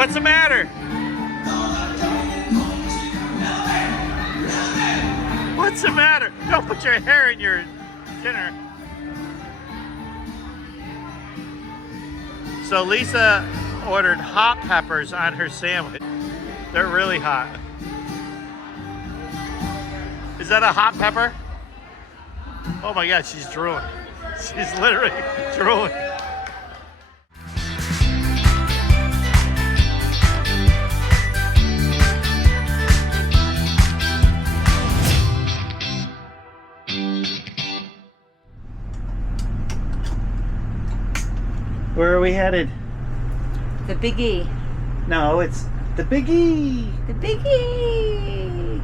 What's the matter? What's the matter? Don't put your hair in your dinner. So Lisa ordered hot peppers on her sandwich. They're really hot. Is that a hot pepper? Oh my God, she's drooling. She's literally drooling. Where are we headed? The Big E. No, it's the Big E. The Big E.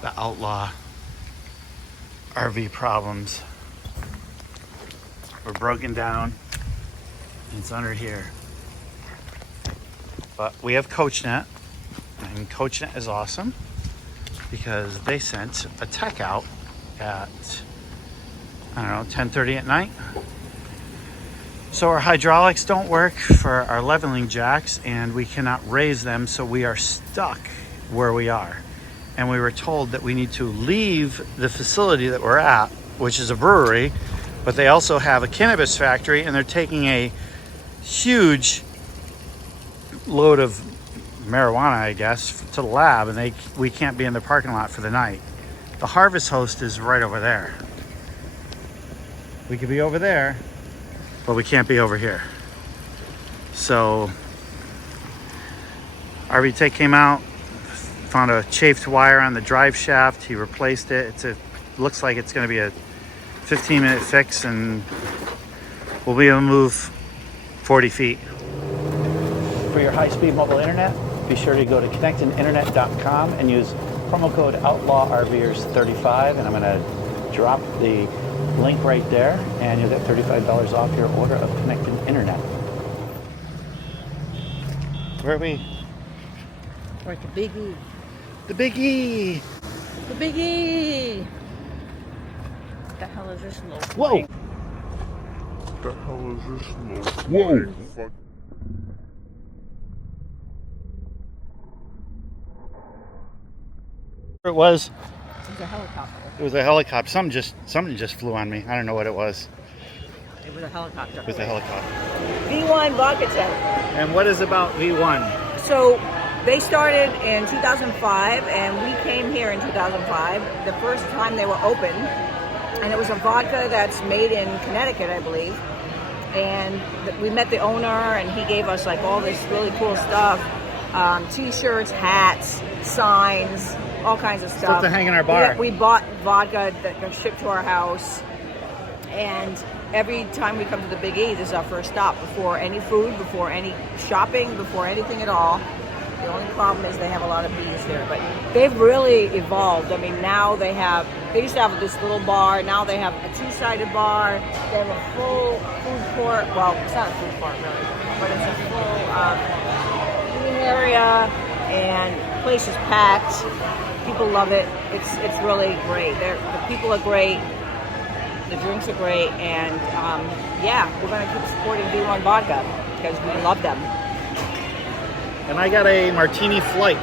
The Outlaw RV problems were broken down. It's under here. But we have Coachnet, and Coachnet is awesome because they sent a tech out at, I don't know, 10:30 at night. So our hydraulics don't work for our leveling jacks and we cannot raise them, so we are stuck where we are. And we were told that we need to leave the facility that we're at, which is a brewery, but they also have a cannabis factory, and they're taking a huge load of marijuana, I guess, to the lab, and we can't be in the parking lot for the night. The harvest host is right over there. We could be over there, but we can't be over here. So RV Tech came out, found a chafed wire on the drive shaft. He replaced it. Looks like it's going to be a 15-minute fix, and we'll be able to move 40 feet. For your high-speed mobile internet, be sure to go to ConnecTenInternet.com and use promo code OutlawRVers35, and I'm going to drop the link right there, and you'll get $35 off your order of ConnecTen Internet. Where are we? We're at the Big E. The Big E! The Big E! What the hell is this little Whoa! thing? What the hell is this little Whoa! Fuck. It was. It was a helicopter. It was a helicopter. Something just flew on me. I don't know what it was. It was a helicopter. It was a helicopter. V1 Vodka Tech. And what is about V1? So they started in 2005, and we came here in 2005. The first time they were open, and it was a vodka that's made in Connecticut, I believe. And we met the owner, and he gave us like all this really cool stuff: t-shirts, hats, signs, all kinds of stuff. Stuff to hang in our bar. We bought vodka that got shipped to our house, and every time we come to the Big E, this is our first stop before any food, before any shopping, before anything at all. The only problem is they have a lot of bees here, but they've really evolved. I mean, now they used to have this little bar, now they have a two-sided bar. They have a full food court. Well, it's not a food court really, but it's a full eating area, and the place is packed. People love it. It's really great. The people are great. The drinks are great, and yeah, we're going to keep supporting V1 Vodka because we love them. And I got a martini flight.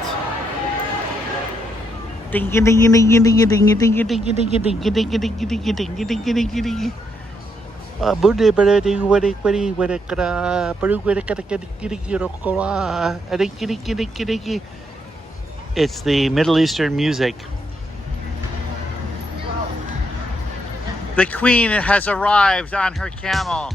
It's the Middle Eastern music. The queen has arrived on her camel.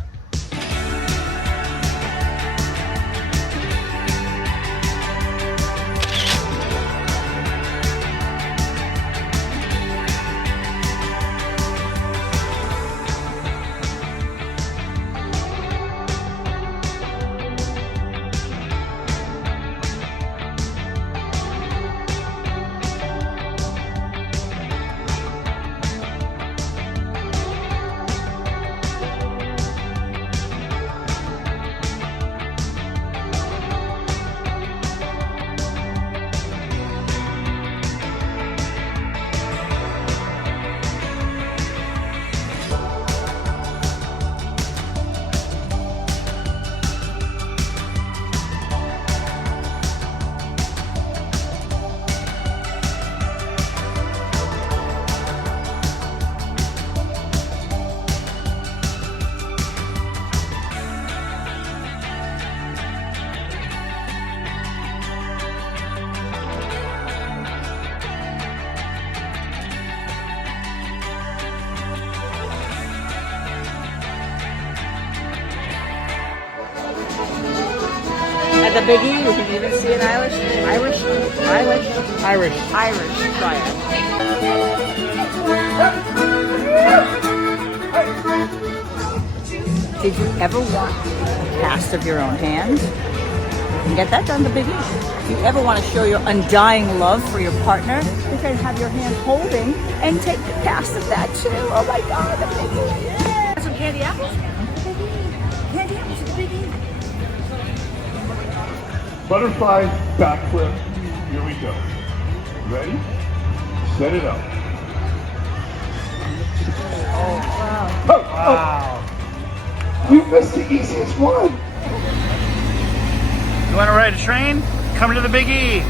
At the Big E, you can even see an Irish fire. Did you ever want a cast of your own hand? You can get that done at the Big E. If you ever want to show your undying love for your partner, you can have your hand holding and take the cast of that too. Oh my God, the Big E. Yeah. Some candy apples? Candy apples at the Big E. Butterfly backflip. Here we go. Ready? Set it up. Oh, wow. Wow. You missed the easiest one. You want to ride a train? Come to the Big E.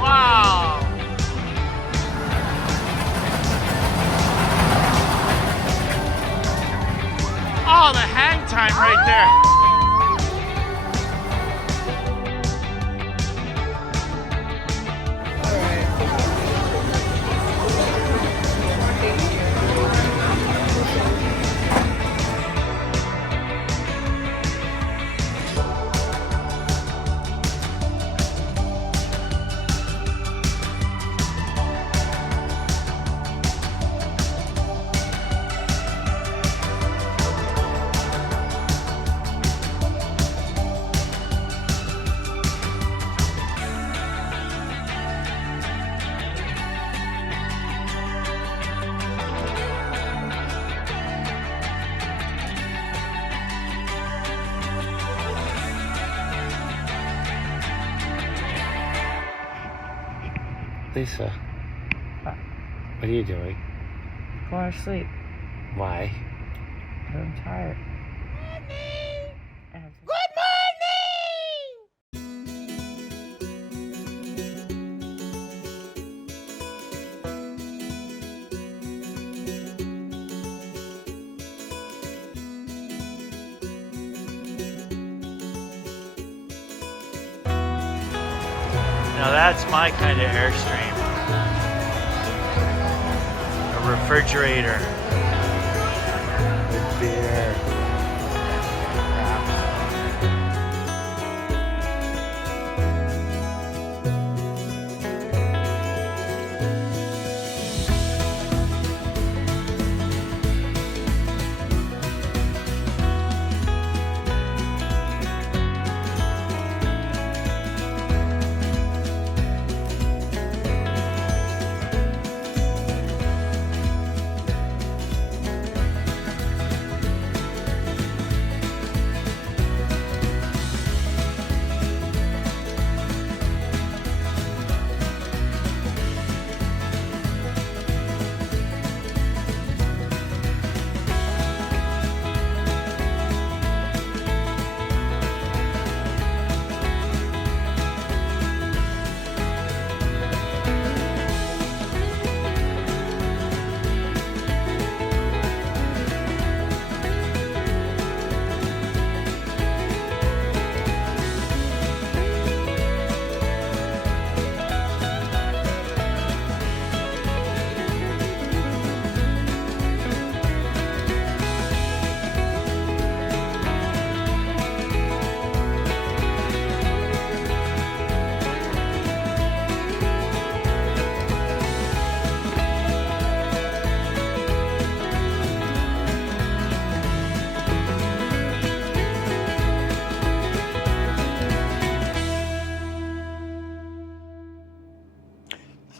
Wow. Oh, the hang time right there. Lisa, what are you doing? Going to sleep. Why? I'm tired. Now that's my kind of Airstream. A refrigerator with beer.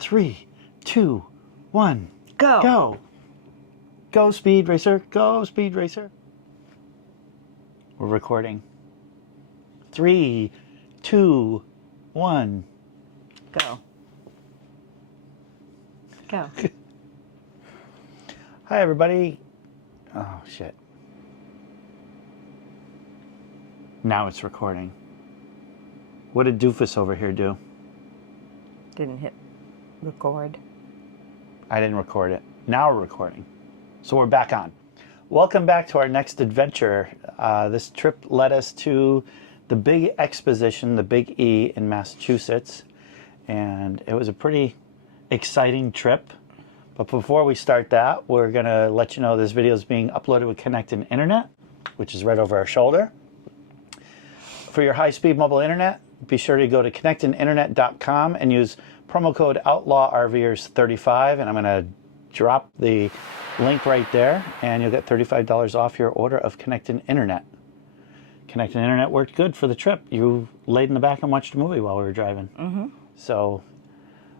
3, 2, 1. Go. Go. Go, Speed Racer. Go, Speed Racer. We're recording. 3, 2, 1. Go. Go. Hi, everybody. Oh, shit. Now it's recording. What did Doofus over here do? Didn't hit record. I didn't record it. Now we're recording. So we're back on. Welcome back to our next adventure. This trip led us to the Big Exposition, the Big E in Massachusetts. And it was a pretty exciting trip. But before we start that, we're going to let you know this video is being uploaded with ConnecTen Internet, which is right over our shoulder. For your high-speed mobile internet, be sure to go to connecteninternet.com and use promo code OutlawRVers35, and I'm going to drop the link right there, and you'll get $35 off your order of ConnecTen Internet. ConnecTen Internet worked good for the trip. You laid in the back and watched a movie while we were driving. Mm-hmm. So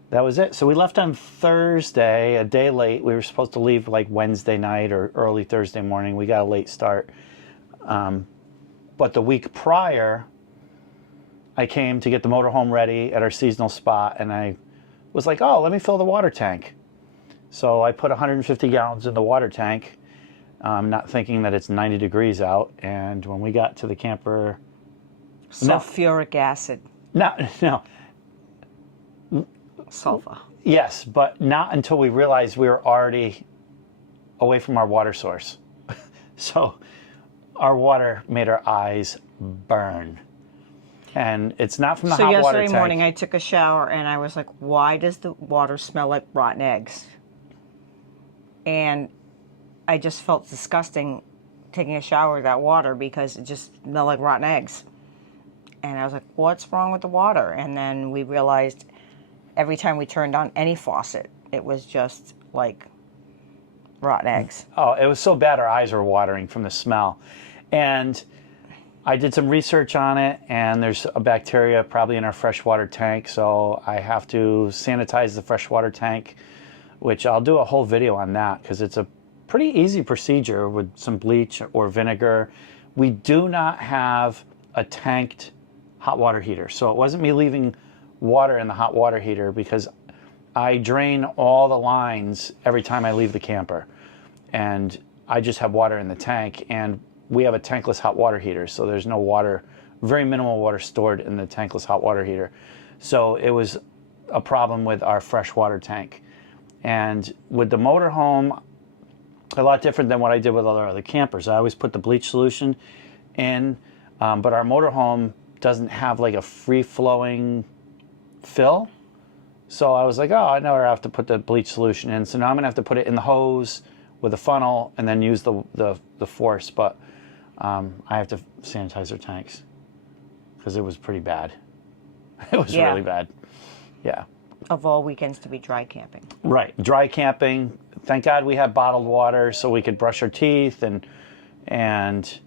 that was it. So we left on Thursday, a day late. We were supposed to leave like Wednesday night or early Thursday morning. We got a late start. But the week prior, I came to get the motorhome ready at our seasonal spot, and I was like, oh, let me fill the water tank. So I put 150 gallons in the water tank, not thinking that it's 90 degrees out. And when we got to the camper... Sulfuric acid. No. Sulfur. Yes, but not until we realized we were already away from our water source. So our water made our eyes burn. And it's not from the hot water tank. So yesterday morning I took a shower and I was like, why does the water smell like rotten eggs? And I just felt disgusting taking a shower with that water because it just smelled like rotten eggs. And I was like, what's wrong with the water? And then we realized every time we turned on any faucet, it was just like rotten eggs. Oh, it was so bad our eyes were watering from the smell. And I did some research on it, and there's a bacteria probably in our freshwater tank, so I have to sanitize the freshwater tank, which I'll do a whole video on that because it's a pretty easy procedure with some bleach or vinegar. We do not have a tanked hot water heater, so it wasn't me leaving water in the hot water heater because I drain all the lines every time I leave the camper, and I just have water in the tank, and we have a tankless hot water heater, so there's no water, very minimal water stored in the tankless hot water heater. So it was a problem with our freshwater tank. And with the motorhome, a lot different than what I did with all our other campers. I always put the bleach solution in, but our motorhome doesn't have like a free-flowing fill. So I was like, oh, I never have to put the bleach solution in. So now I'm gonna have to put it in the hose with a funnel and then use the force. But I have to sanitize our tanks because it was pretty bad. It was really bad. Yeah. Of all weekends to be dry camping. Right. Dry camping. Thank God we have bottled water so we could brush our teeth and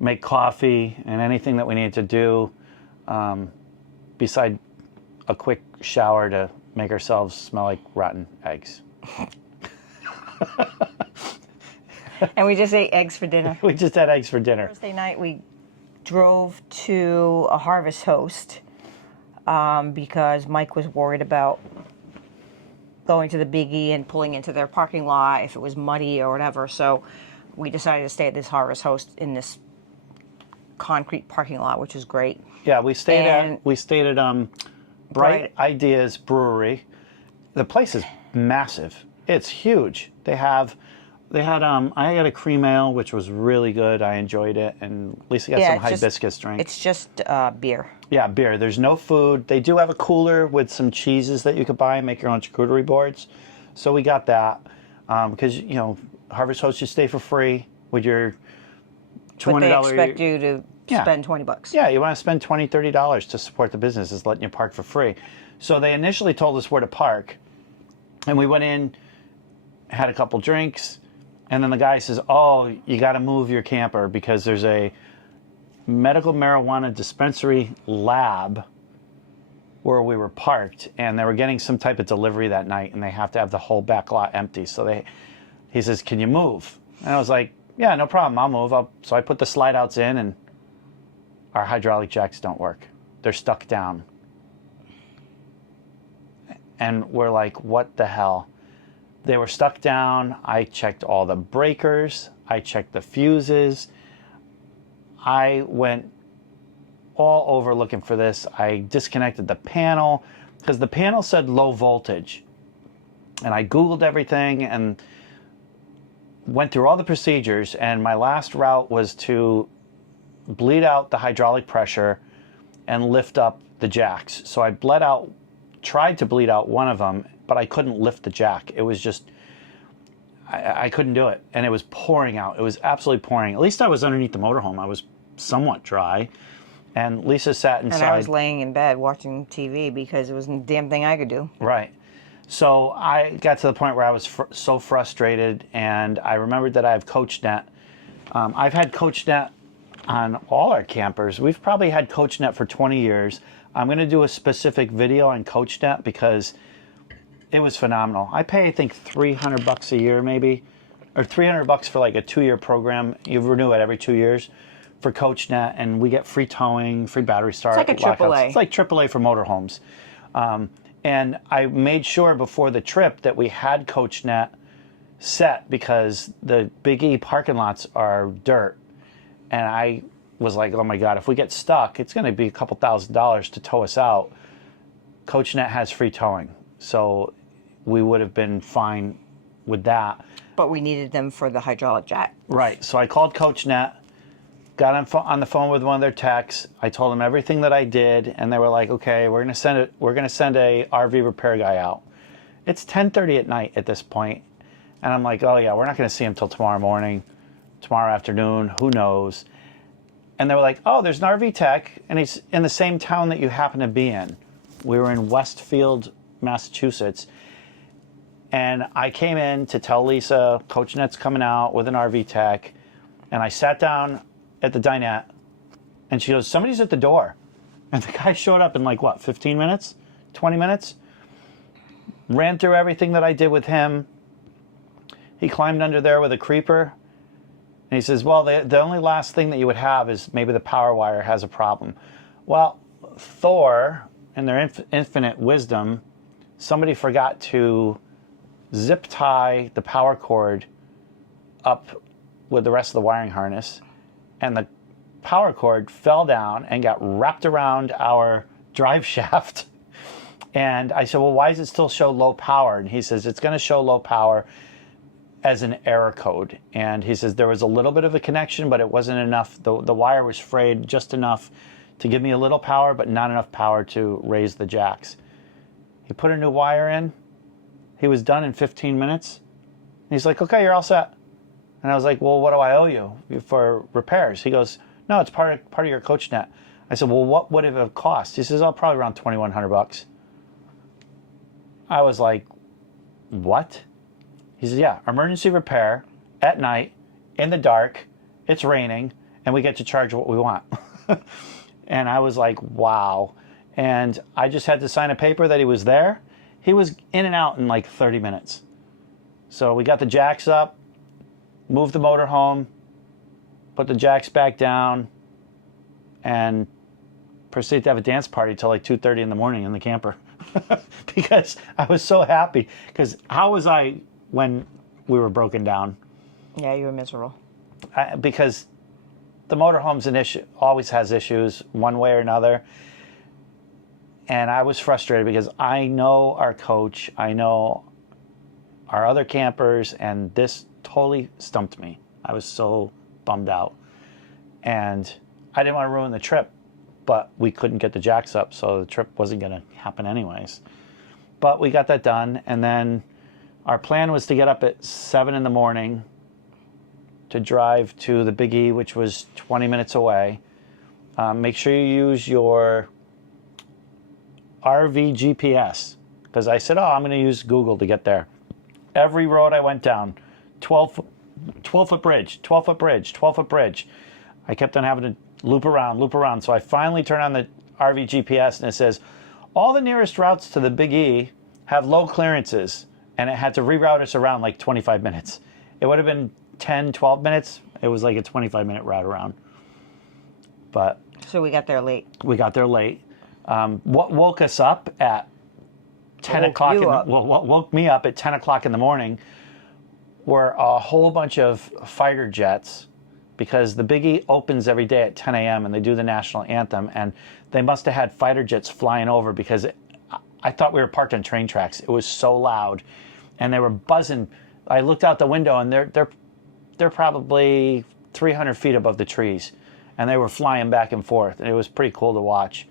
make coffee and anything that we needed to do beside a quick shower to make ourselves smell like rotten eggs. And we just ate eggs for dinner. We just had eggs for dinner. Thursday night we drove to a Harvest Host because Mike was worried about going to the Big E and pulling into their parking lot if it was muddy or whatever. So we decided to stay at this Harvest Host in this concrete parking lot, which is great. Yeah, we stayed at Bright Ideas Brewery. The place is massive. It's huge. They had I got a cream ale, which was really good. I enjoyed it, and Lisa got some hibiscus drink. It's just beer. Yeah, beer. There's no food. They do have a cooler with some cheeses that you could buy and make your own charcuterie boards. So we got that because Harvest Host, you stay for free with your $20. But they expect you to spend $20. Yeah, you want to spend $20, $30 to support the business is letting you park for free. So they initially told us where to park, and we went in, had a couple drinks, and then the guy says, oh, you got to move your camper because there's a medical marijuana dispensary lab where we were parked, and they were getting some type of delivery that night, and they have to have the whole back lot empty. So he says, can you move? And I was like, yeah, no problem, I'll move. So I put the slide outs in, and our hydraulic jacks don't work. They're stuck down. And we're like, what the hell? They were stuck down. I checked all the breakers. I checked the fuses. I went all over looking for this. I disconnected the panel because the panel said low voltage. And I Googled everything and went through all the procedures. And my last route was to bleed out the hydraulic pressure and lift up the jacks. So I tried to bleed out one of them, but I couldn't lift the jack. It was just, I couldn't do it. And it was pouring out. It was absolutely pouring. At least I was underneath the motorhome. I was somewhat dry. And Lisa sat inside. And I was laying in bed watching TV because it wasn't a damn thing I could do. Right. So I got to the point where I was so frustrated, and I remembered that I have Coachnet. I've had Coachnet on all our campers. We've probably had Coachnet for 20 years. I'm going to do a specific video on Coachnet because it was phenomenal. I pay, I think, $300 a year maybe, or $300 for like a 2-year program. You renew it every 2 years for Coachnet, and we get free towing, free battery start. It's like a AAA. It's like AAA for motorhomes. And I made sure before the trip that we had Coachnet set because the Big E parking lots are dirt. And I was like, oh my God, if we get stuck, it's going to be a couple $1,000s to tow us out. Coachnet has free towing. So we would have been fine with that. But we needed them for the hydraulic jack. Right. So I called Coachnet, got on the phone with one of their techs. I told them everything that I did, and they were like, okay, we're going to send a RV repair guy out. It's 10:30 at night at this point. And I'm like, oh yeah, we're not going to see him till tomorrow morning, tomorrow afternoon, who knows. And they were like, oh, there's an RV tech, and he's in the same town that you happen to be in. We were in Westfield, Massachusetts. And I came in to tell Lisa, Coachnet's coming out with an RV tech. And I sat down at the dinette, and she goes, somebody's at the door. And the guy showed up in like, what, 15 minutes? 20 minutes? Ran through everything that I did with him. He climbed under there with a creeper. And he says, well, the only last thing that you would have is maybe the power wire has a problem. Well, Thor, in their infinite wisdom, somebody forgot to zip tie the power cord up with the rest of the wiring harness. And the power cord fell down and got wrapped around our drive shaft. And I said, well, why does it still show low power? And he says, it's going to show low power as an error code. And he says there was a little bit of a connection, but it wasn't enough. The wire was frayed just enough to give me a little power, but not enough power to raise the jacks. He put a new wire in. He was done in 15 minutes. And he's like, okay, you're all set. And I was like, well, what do I owe you for repairs? He goes, no, it's part of your Coachnet. I said, well, what would it have cost? He says, oh, probably around $2,100. I was like, what? He says, yeah, emergency repair at night, in the dark, it's raining, and we get to charge what we want. And I was like, wow. And I just had to sign a paper that he was there. He was in and out in like 30 minutes. So we got the jacks up, moved the motorhome, put the jacks back down, and proceeded to have a dance party till like 2:30 in the morning in the camper. Because I was so happy. Because how was I when we were broken down? Yeah, you were miserable. Because the motorhome's an issue, always has issues one way or another. And I was frustrated because I know our coach, I know our other campers, and this totally stumped me. I was so bummed out. And I didn't want to ruin the trip, but we couldn't get the jacks up, so the trip wasn't going to happen anyways. But we got that done, and then our plan was to get up at 7 in the morning to drive to the Big E, which was 20 minutes away. Make sure you use your RV GPS, because I said, oh, I'm going to use Google to get there. Every road I went down, 12-foot bridge, 12-foot bridge, 12-foot bridge. I kept on having to loop around. So I finally turned on the RV GPS, and it says, all the nearest routes to the Big E have low clearances, and it had to reroute us around like 25 minutes. It would have been 10, 12 minutes. It was like a 25-minute route around. But So we got there late. we got there late. What woke us up at 10 o'clock? What woke me up at 10 o'clock in the morning were a whole bunch of fighter jets, because the Big E opens every day at 10 a.m. and they do the national anthem, and they must have had fighter jets flying over, because I thought we were parked on train tracks. It was so loud, and they were buzzing. I looked out the window, and they're probably 300 feet above the trees, and they were flying back and forth, and it was pretty cool to watch.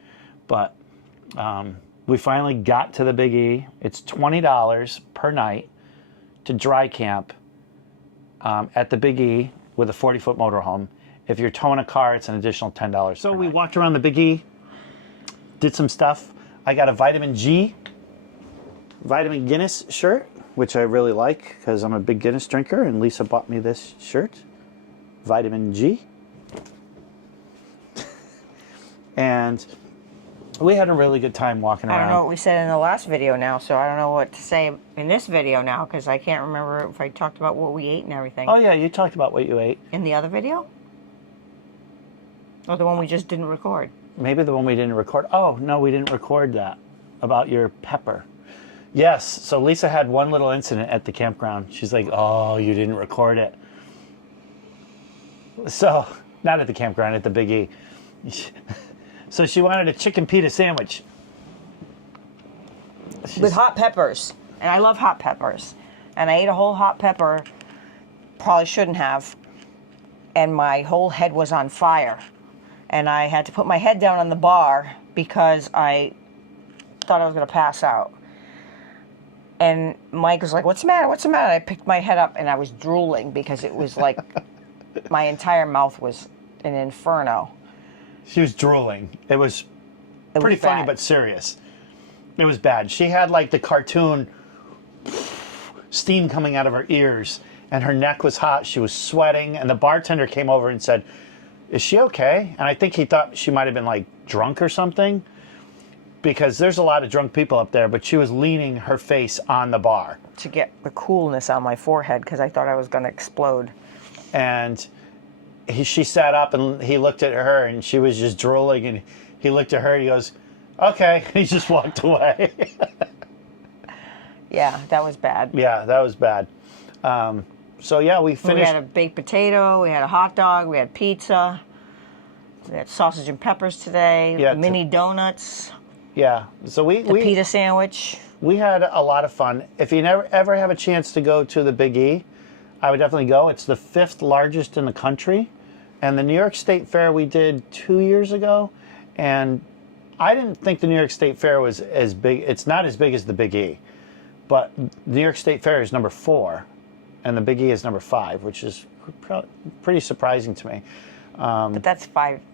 But we finally got to the Big E. It's $20 per night to dry camp at the Big E with a 40-foot motorhome. If you're towing a car, it's an additional $10. So we walked around the Big E, did some stuff. I got a Vitamin Guinness shirt, which I really like because I'm a big Guinness drinker, and Lisa bought me this shirt, Vitamin G. And we had a really good time walking around. I don't know what we said in the last video now, so I don't know what to say in this video now, because I can't remember if I talked about what we ate and everything. Oh yeah, you talked about what you ate. In the other video? Or the one we just didn't record? Maybe the one we didn't record. Oh, no, we didn't record that. About your pepper. Yes, so Lisa had one little incident at the campground. She's like, oh, you didn't record it. So, not at the campground, at the Big E. So she wanted a chicken pita sandwich. With hot peppers. And I love hot peppers. And I ate a whole hot pepper. Probably shouldn't have. And my whole head was on fire. And I had to put my head down on the bar because I thought I was going to pass out. And Mike was like, what's the matter? What's the matter? I picked my head up and I was drooling because it was like my entire mouth was an inferno. She was drooling. It was pretty funny, but serious. It was bad. She had like the cartoon steam coming out of her ears, and her neck was hot. She was sweating, and the bartender came over and said, is she okay? And I think he thought she might have been like drunk or something, because there's a lot of drunk people up there, but she was leaning her face on the bar. To get the coolness on my forehead because I thought I was going to explode. And she sat up and he looked at her and she was just drooling, and he looked at her and he goes, okay. And he just walked away. Yeah, that was bad. Yeah, that was bad. So yeah, we finished. We had a baked potato, we had a hot dog, we had pizza, we had sausage and peppers today, Yeah, mini donuts, Yeah, so we pita sandwich. We had a lot of fun. If you never ever have a chance to go to the Big E, I would definitely go. It's the 5th largest in the country. And the New York State Fair we did 2 years ago, and I didn't think the New York State Fair was as big. It's not as big as the Big E, but the New York State Fair is number 4, and the Big E is number 5, which is pretty surprising to me. But that's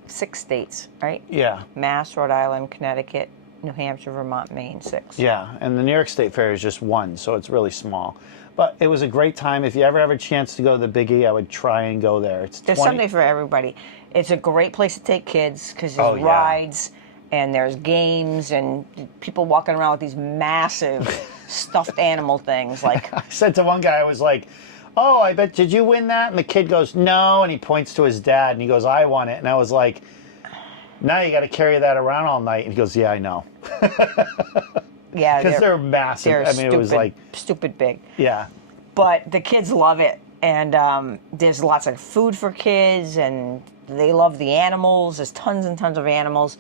6 states, right? Yeah. Mass, Rhode Island, Connecticut, New Hampshire, Vermont, Maine, 6. Yeah, and the New York State Fair is just 1, so it's really small. But it was a great time. If you ever have a chance to go to the Big E, I would try and go there. There's something for everybody. It's a great place to take kids because there's rides and there's games and people walking around with these massive stuffed animal things. Like I said to one guy, I was like, oh, I bet, did you win that? And the kid goes, no, and he points to his dad and he goes, I won it. And I was like, now you got to carry that around all night. And he goes, yeah, I know. Yeah, because they're massive. They're it was like stupid big. Yeah, but the kids love it, and there's lots of food for kids, and they love the animals. There's tons and tons of animals.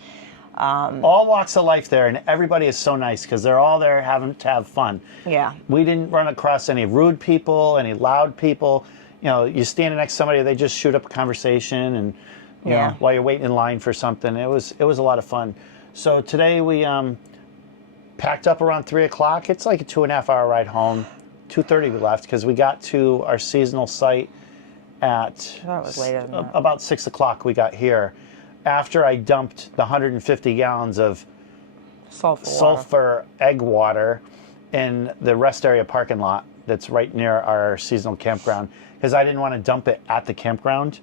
All walks of life there, and everybody is so nice because they're all there having to have fun. Yeah, we didn't run across any rude people, any loud people. You know, you standing next to somebody, they just shoot up a conversation, and you know, while you're waiting in line for something, it was a lot of fun. So today we packed up around 3 o'clock. It's like a 2.5 hour ride home. 2:30 we left because we got to our seasonal site at about 6 o'clock. We got here after I dumped the 150 gallons of sulfur egg water in the rest area parking lot that's right near our seasonal campground, because I didn't want to dump it at the campground,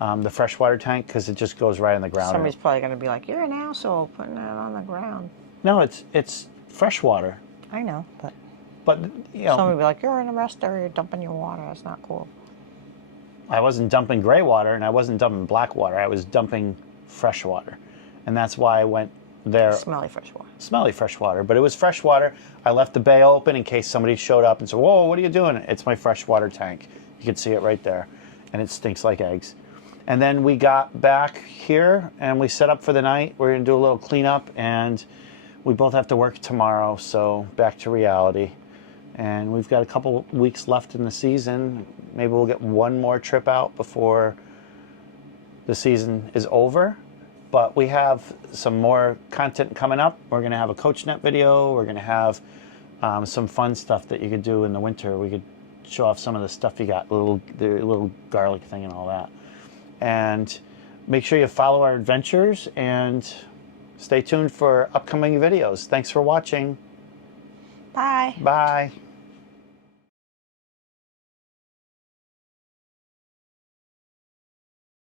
the freshwater tank, because it just goes right on the ground. Somebody's probably going to be like, you're an asshole putting that on the ground. No, it's fresh water. I know, But, you know, somebody would be like, you're in a rest area, you're dumping your water. That's not cool. I wasn't dumping gray water and I wasn't dumping black water. I was dumping fresh water. And that's why I went there. Smelly fresh water. Smelly fresh water. But it was fresh water. I left the bay open in case somebody showed up and said, whoa, what are you doing? It's my fresh water tank. You can see it right there. And it stinks like eggs. And then we got back here and we set up for the night. We're going to do a little cleanup and we both have to work tomorrow. So back to reality. And we've got a couple weeks left in the season. Maybe we'll get one more trip out before the season is over. But we have some more content coming up. We're going to have a Coachnet video. We're going to have some fun stuff that you could do in the winter. We could show off some of the stuff you got, the little garlic thing and all that. And make sure you follow our adventures and stay tuned for upcoming videos. Thanks for watching. Bye. Bye.